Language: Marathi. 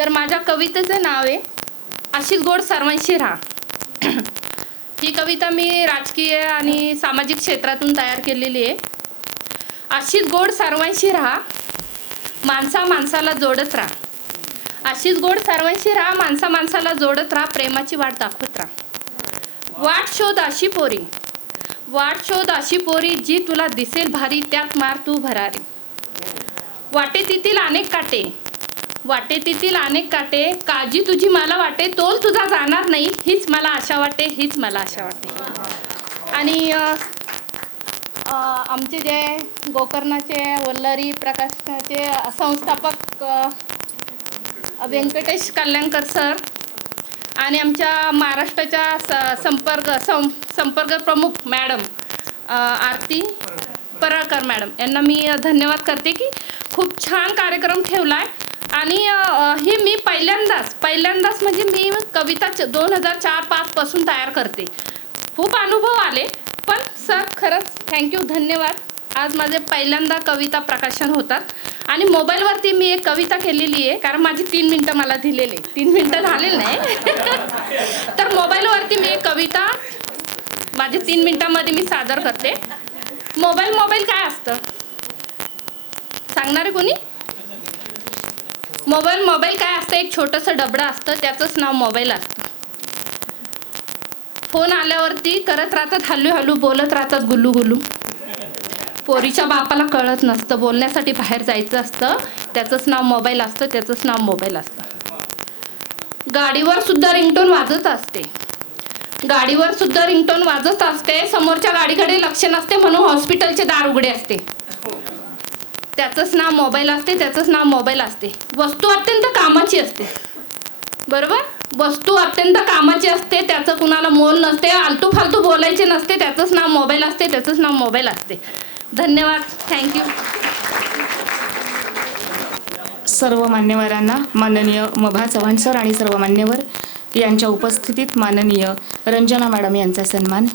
तर माझ्या कवितेचं नाव आहे अशीच गोड सर्वांशी राहा. ही कविता मी राजकीय आणि सामाजिक क्षेत्रातून तयार केलेली आहे. अशीच गोड सर्वांशी राहा माणसा माणसाला जोडत राहा. अशीच गोड सर्वांशी राहा माणसा माणसाला जोडत राहा प्रेमाची वाट दाखवत राहा. वाट शोध अशी पोरी वाट शोध अशी पोरी जी तुला दिसेल भारी त्यात मार तू भरारी. वाटेतीतील अनेक काटे वाटेतीतील अनेक काटे काळजी तुझी मला वाटे तोल तुझा जाणार नाही हीच मला आशा वाटते हीच मला आशा वाटते. आणि आमचे जे गोकर्णाचे वल्लरी प्रकाशनाचे संस्थापक व्यंकटेश कल्याणकर सर आणि आमच्या महाराष्ट्राच्या स संपर्क सं संपर्क प्रमुख मॅडम आरती परळकर मॅडम. यांना मी धन्यवाद करते की खूप छान कार्यक्रम ठेवला आहे आणि हे मी पहिल्यांदाच पहिल्यांदाच म्हणजे मी कविता दोन हजार चार पाचपासून तयार करते. खूप अनुभव आले पण सर खरंच थँक्यू धन्यवाद. आज माझे पहिल्यांदा कविता प्रकाशन होतात. आणि मोबाईलवरती मी एक कविता केलेली आहे कारण माझी तीन मिनटं मला दिलेले. तीन मिनटं झालेली नाही. तर मोबाईलवरती मी एक कविता माझे तीन मिनटामध्ये मी सादर करते. मोबाईल मोबाईल काय असतं? सांगणारे कोणी? मोबाईल मोबाईल काय असतं? एक छोटंसं डबडं असतं. त्याचंच नाव मोबाईल असतं. फोन आल्यावरती करत राहतात हल्लू हल्लू बोलत राहतात गुल्लू गुल्लू पोरीच्या बापाला कळत नसतं. बोलण्यासाठी बाहेर जायचं असतं. त्याचंच नाव मोबाईल असतं. त्याचंच नाव मोबाईल असतं. गाडीवर सुद्धा रिंगटोन वाजत असते. गाडीवर सुद्धा रिंगटोन वाजत असते. समोरच्या गाडीकडे लक्ष नसते म्हणून हॉस्पिटलचे दार उघडे असते. त्याचंच नाव मोबाईल असते त्याचंच नाव मोबाईल असते. वस्तू अत्यंत कामाची असते. बरोबर? वस्तू अत्यंत कामाची असते त्याचं कुणाला मोल नसते आलतू फालतू बोलायचे नसते त्याचंच नाव मोबाईल असते त्याचंच नाव मोबाईल असते. धन्यवाद. थँक्यू सर्व मान्यवरांना माननीय मभा चव्हाण सर आणि सर्व मान्यवर यांच्या उपस्थितीत माननीय रंजना मॅडम यांचा सन्मान.